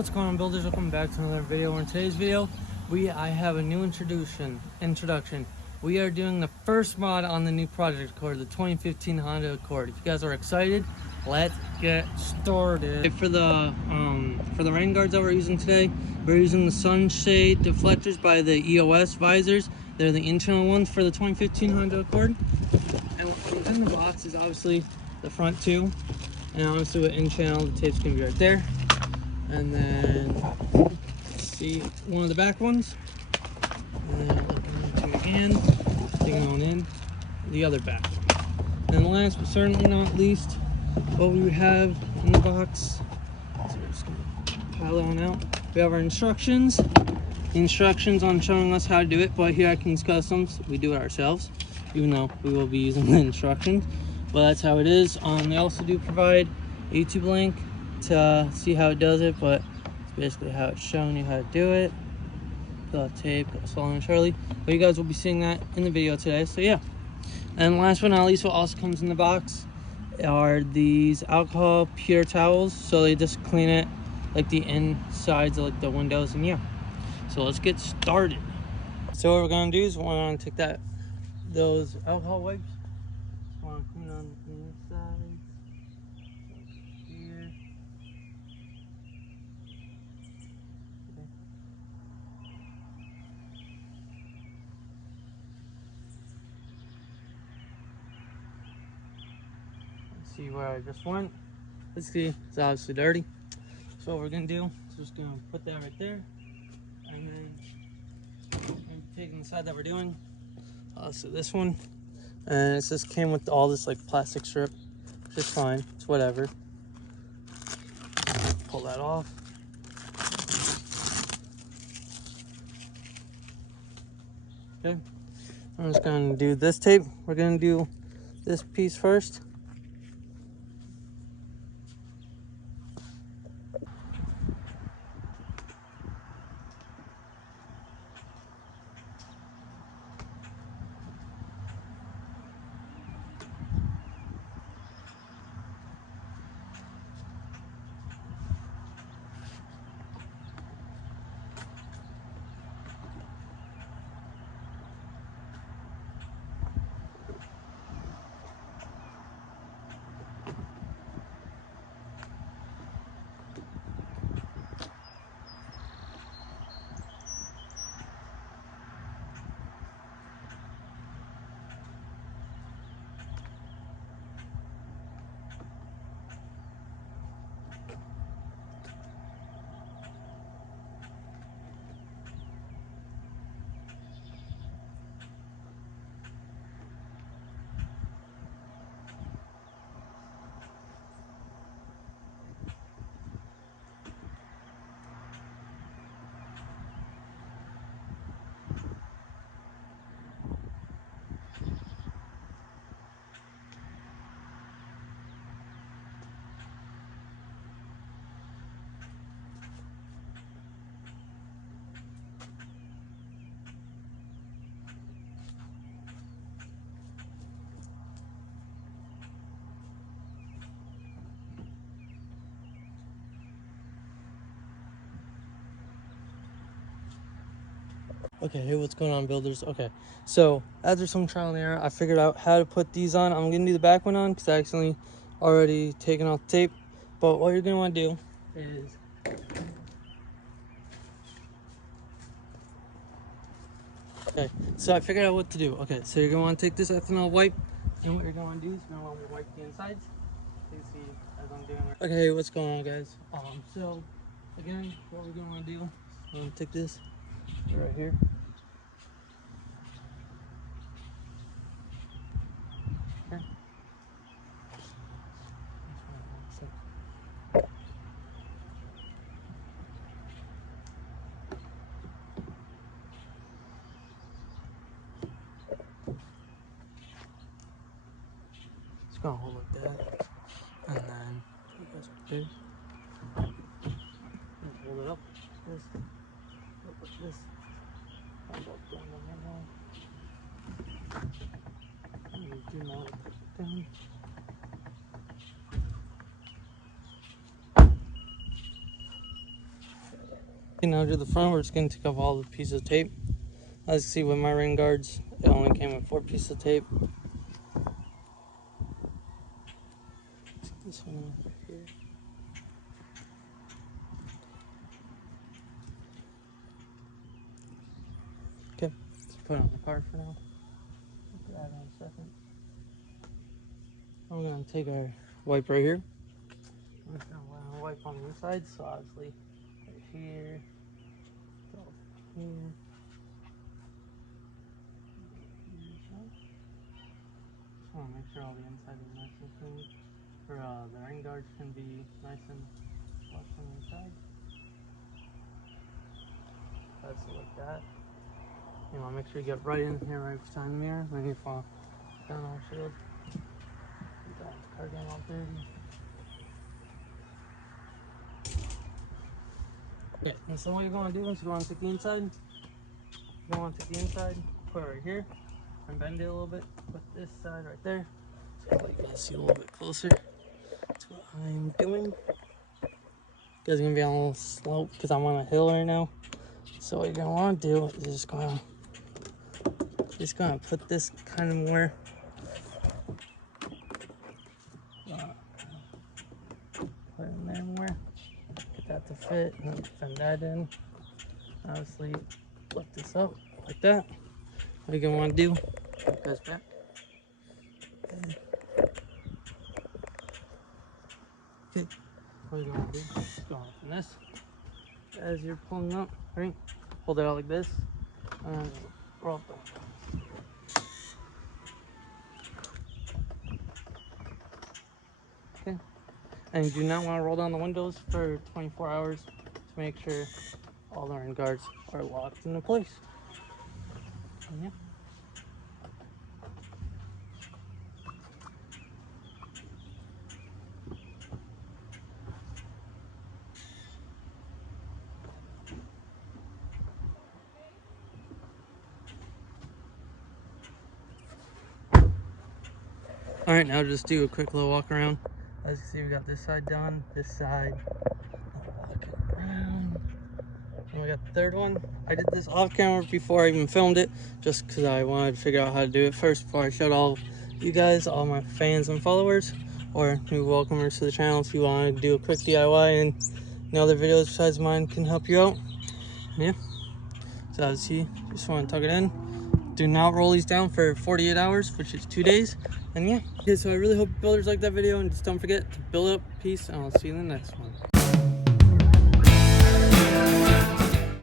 What's going on, builders? Welcome back to another video. In today's video I have a new introduction. We are doing the first mod on the new project Accord, the 2015 Honda Accord. If you guys are excited, let's get started. For the rain guards that we're using today, we're using the sunshade deflectors by the EOS visors. They're the internal ones for the 2015 Honda Accord. And what's in the box is obviously the front two, and obviously with in channel the tape's gonna be right there. And then see one of the back ones, and then looking into again, taking on in the other back one. And last but certainly not least, what we would have in the box, so we're just gonna pile it on out. We have our instructions on showing us how to do it, but here at KingszKustomsz we do it ourselves, even though we will be using the instructions, but that's how it is. They also do provide a YouTube link to see how it does it, but it's basically how it's showing you how to do it. The tape slowly and surely, but you guys will be seeing that in the video today. So yeah, and last but not least, what also comes in the box are these alcohol pure towels, so they just clean it like the insides of like the windows. And yeah, so let's get started. So what we're gonna do is we're gonna take those alcohol wipes, just want to clean on the inside here. See where I just went. Let's see, it's obviously dirty. So what we're gonna do is just gonna put that right there, and then taking the side that we're doing. So this one, and it just came with all this like plastic strip, which is fine. It's whatever. Pull that off. Okay. I'm just gonna do this tape. We're gonna do this piece first. Okay, hey, what's going on, builders? Okay, so after some trial and error, I figured out how to put these on. I'm gonna do the back one on because I accidentally already taken off the tape. But what you're gonna want to do is so I figured out what to do. Okay, so you're gonna want to take this ethanol wipe, and what you're gonna want to do is you're gonna want to wipe the insides. You can see as I'm doing it. Okay, what's going on, guys? So again, what we're gonna want to do, I'm gonna take this right here. Okay. Just gonna hold like that, and then you guys are good. Hold it up like this. Hold up, down the middle. And you do not put it down. Okay, now to the front, we're just going to take off all the pieces of tape. As you see with my rain guards, it only came with 4 pieces of tape. This one over here. Okay, let's put it on the car for now. Look at that in a second. I'm going to take our wipe right here. I'm just going to wipe on the inside, so obviously right here, here. Just want to make sure all the inside is nice and clean. For the rain guards can be nice and washed on the inside. That's like that. You want to make sure you get right in here, right behind the mirror. When you fall down our shield, you don't want the car getting all dirty. Yeah, and so what you're going to do is you want to take the inside. You want to take the inside, put it right here, and bend it a little bit. Put this side right there. So you guys see a little bit closer. That's what I'm doing. You guys are going to be on a little slope because I'm on a hill right now. So what you're going to want to do is just going to put this kind of more put in there more. Get that to fit and then bend that in. Obviously, lift this up like that. What you're going to want to do, it goes back. Okay, what you're going to do is go open this. As you're pulling up, right? Hold it out like this and roll up the window. Okay, and you do not want to roll down the windows for 24 hours to make sure all the rain guards are locked into place. And yeah. All right, now just do a quick little walk around. As you see, we got this side done, this side. Walk around. And we got the third one. I did this off camera before I even filmed it, just because I wanted to figure out how to do it first before I showed all you guys, all my fans and followers, or new welcomers to the channel. If you want to do a quick DIY and other videos besides mine can help you out. Yeah. So as you see, just want to tuck it in. Do not roll these down for 48 hours, which is 2 days. And yeah. Okay, so I really hope builders like that video, and just don't forget to build up. Peace, and I'll see you in the next one.